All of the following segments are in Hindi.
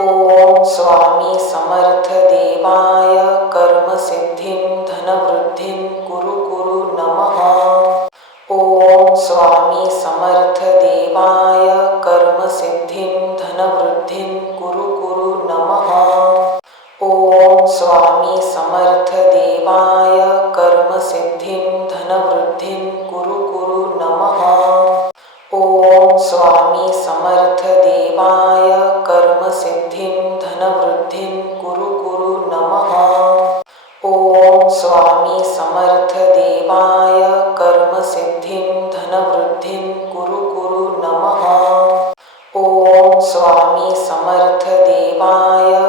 स्वामी समर्थ देवाय कर्म सिद्धिं धनवृद्धिं कुरु कुरु नमः। ओम स्वामी समर्थ देवाय स्वामी समर्थ देवाय।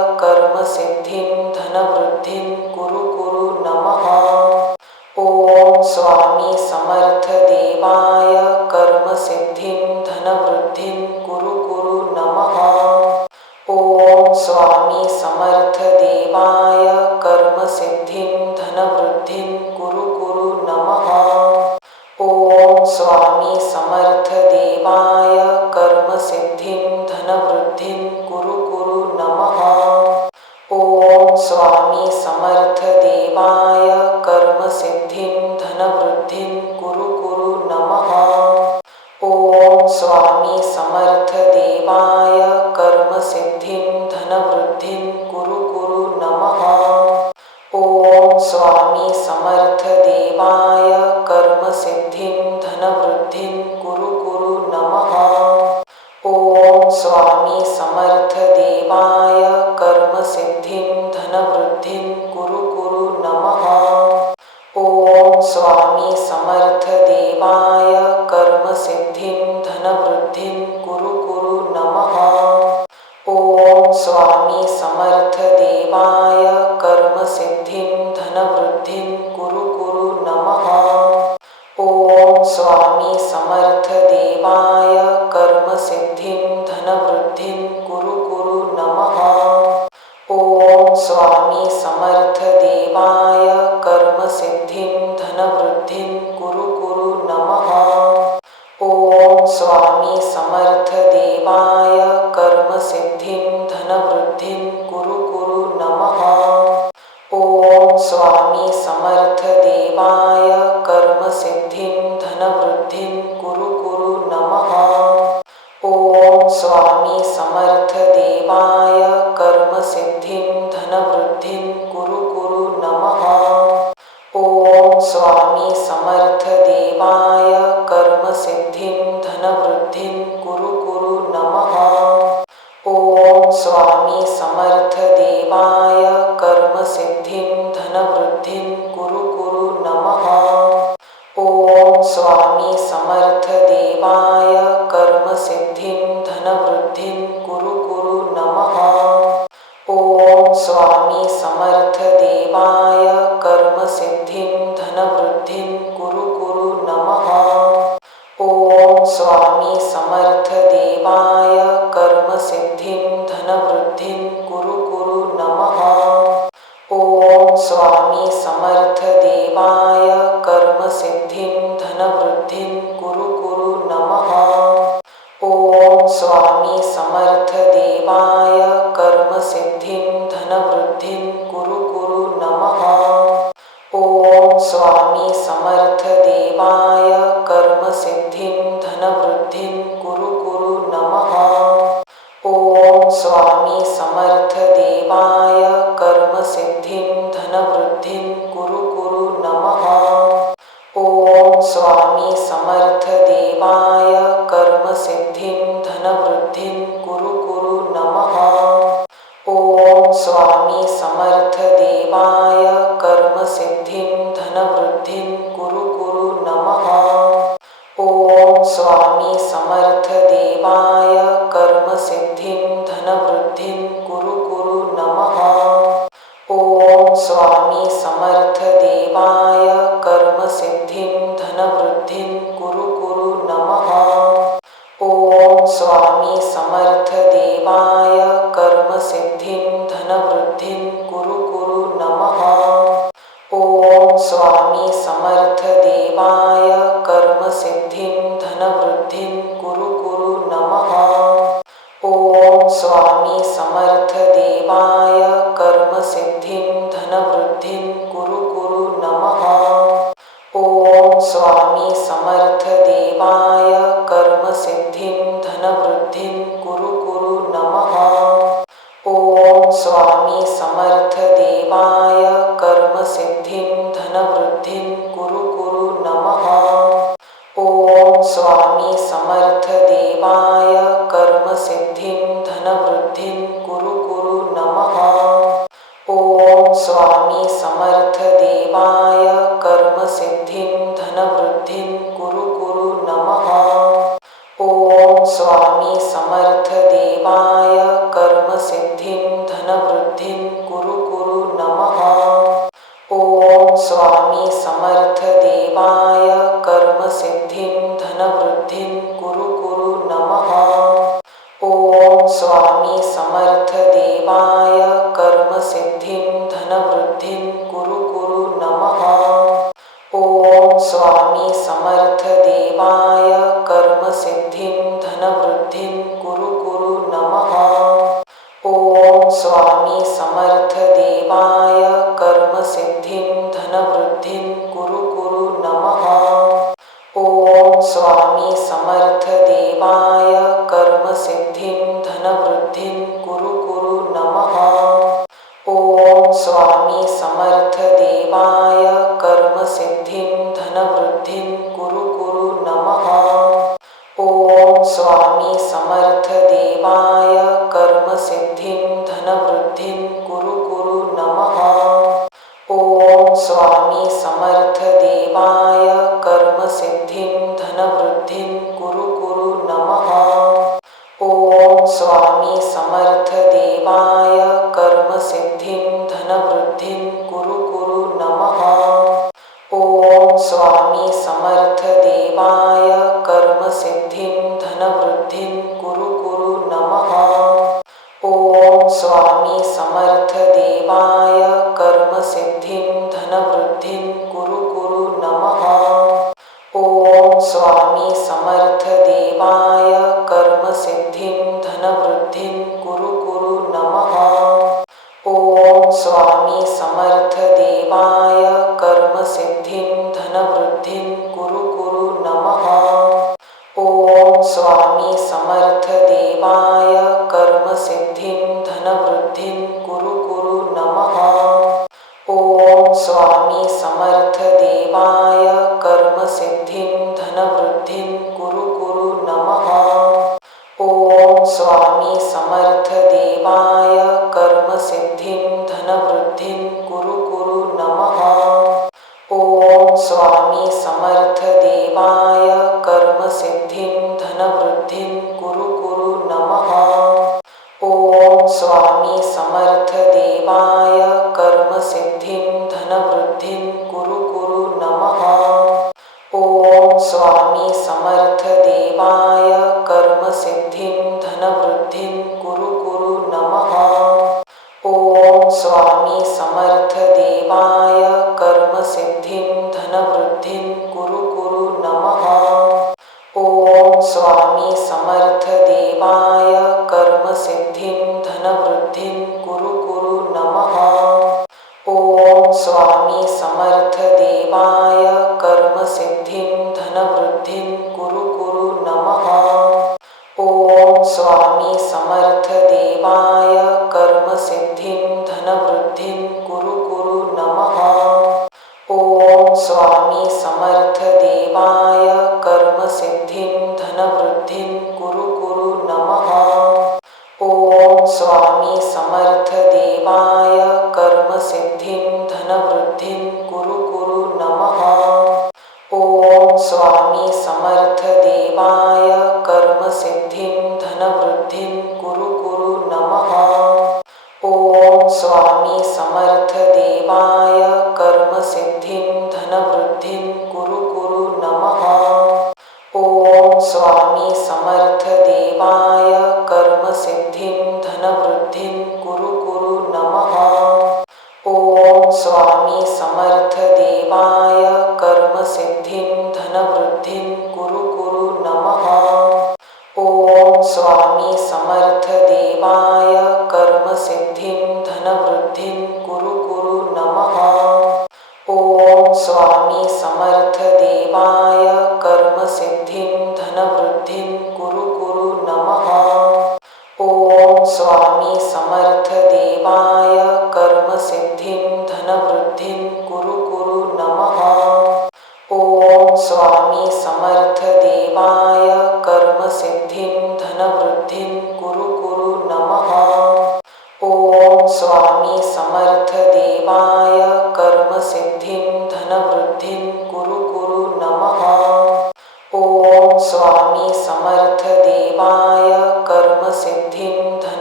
स्वामी समर्थ देवाय कर्म सिद्धिं धनवृद्धिं कुरु कुरु नमः। ओम स्वामी समर्थ देवाय कर्म सिद्धिं धनवृद्धिं कुरु कुरु नमः। ओम स्वामी समर्थ देवाय कर्म सिद्धिं धनवृद्धिं कुरु कुरु नमः। ओम स्वामी समर्थ देवाय स्वामी समर्थ देवाय कर्म सिद्धिं धनवृद्धिं कुरु कुरु नमः। ओम स्वामी समर्थ देवाय कर्म सिद्धिं धनवृद्धिं कुरु कुरु नमः। ओम स्वामी समर्थ देवाय कर्म सिद्धिं धनवृद्धिं कुरु कुरु नमः। ओम स्वामी समर्थ देवाय कर्म सिद्धिं धनवृद्धिं कुरु कुरु नमः। ओम स्वामी समर्थ देवाय कर्म सिद्धिं धनवृद्धिं कुरु कुरु नमः। ओम स्वामी समर्थ देवाय कर्म सिद्धिं धनवृद्धिं कुरु कुरु नमः। ओम स्वामी समर्थ ओम स्वामी समर्थ देवाय कर्म सिद्धिं धनवृद्धिं कुरु कुरु नमः। ओम स्वामी समर्थ देवाय कर्म सिद्धिं धनवृद्धिं कुरु कुरु नमः। ओम स्वामी समर्थ देवाय कर्म सिद्धिं धनवृद्धिं कुरु कुरु नमः। ओम स्वामी समर्थ ओम स्वामी समर्थ देवाय कर्म सिद्धिं धनवृद्धिं कुरु कुरु नमः। ओम स्वामी समर्थ देवाय कर्म सिद्धिं धनवृद्धिं कुरु कुरु नमः। ओम स्वामी समर्थ देवाय कर्म सिद्धिं धनवृद्धिं कुरु कुरु नमः। ओम स्वामी धनवृद्धिं कुरु कुरु नमः ओम स्वामी समर्थ देवाय कर्म सिद्धिं धनवृद्धिं कुरु कुरु नमः ओम स्वामी समर्थ देवाय कर्म सिद्धिं धनवृद्धिं कुरु कुरु नमः ओम स्वामी समर्थ देवाय कर्म सिद्धिं धनवृद्धिं कुरु कुरु नमः ओम स्वामी धनवृद्धिं कुरु कुरु नमः। ॐ स्वामी समर्थ देवाय कर्मसिद्धिं धनवृद्धिं कुरु कुरु नमः। ॐ स्वामी समर्थ देवाय कर्मसिद्धिं धनवृद्धिं कुरु कुरु नमः। ॐ स्वामी समर्थ देवाय कर्मसिद्धिं धनवृद्धिं स्वामी समर्थ देवाय कर्मसिद्धिं धनवृद्धिं कुरु कुरु नमः. ॐ स्वामी समर्थ देवाय कर्मसिद्धिं धनवृद्धिं कुरु कुरु नमः. ॐ स्वामी ॐ स्वामी समर्थ देवाय कर्मसिद्धिं धनवृद्धिं कुरु कुरु नमः। ॐ स्वामी समर्थ देवाय कर्मसिद्धिं धनवृद्धिं कुरु कुरु नमः। ॐ स्वामी समर्थ देवाय कर्मसिद्धिं धनवृद्धिं स्वामी समर्थ देवाय कर्मसिद्धिं धनवृद्धिं कुरु कुरु नमः। ॐ स्वामी समर्थ देवाय कर्मसिद्धिं धनवृद्धिं कुरु कुरु नमः। ॐ स्वामी समर्थ देवाय कर्मसिद्धिं धनवृद्धिं कुरु कुरु नमः। ॐ स्वामी समर्थ देवाय समर्थ देवाय कर्मसिद्धिं धनवृद्धिं कुरु कुरु नमः। ॐ स्वामी समर्थ देवाय कर्मसिद्धिं धनवृद्धिं कुरु कुरु नमः। ॐ स्वामी समर्थ देवाय कर्मसिद्धिं धनवृद्धिं कुरु कुरु नमः। ॐ स्वामी समर्थ देवाय कर्मसिद्धिं धनवृद्धिं स्वामी समर्थ देवाय कर्मसिद्धिं धनवृद्धिं कुरु कुरु नमः। ॐ स्वामी समर्थ देवाय कर्मसिद्धिं धनवृद्धिं कुरु कुरु नमः। ॐ स्वामी समर्थ देवाय कर्मसिद्धिं धनवृद्धिं कुरु कुरु नमः। ॐ स्वामी समर्थ देवाय ॐ स्वामी समर्थ देवाय कर्मसिद्धिं धनवृद्धिं कुरु कुरु नमः। ॐ स्वामी समर्थ देवाय कर्मसिद्धिं धनवृद्धिं कुरु कुरु नमः। ॐ स्वामी समर्थ देवाय कर्मसिद्धिं धनवृद्धिं कुरु कुरु नमः। ॐ स्वामी समर्थ देवाय स्वामी समर्थ देवाय कर्मसिद्धिं धनवृद्धिं कुरु कुरु नमः। ॐ स्वामी समर्थ देवाय कर्मसिद्धिं धनवृद्धिं कुरु कुरु नमः। ॐ स्वामी समर्थ देवाय स्वामी समर्थ देवाय कर्म कर्मसिद्धिं धनवृद्धिं कुरु कुरु नमः। ॐ स्वामी समर्थ देवाय कर्म कर्मसिद्धिं धनवृद्धिं कुरु कुरु नमः। ॐ स्वामी समर्थ देवाय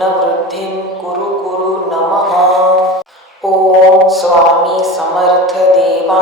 धनवृद्धिं कुरु कुरु नमः। ॐ स्वामी समर्थ देवा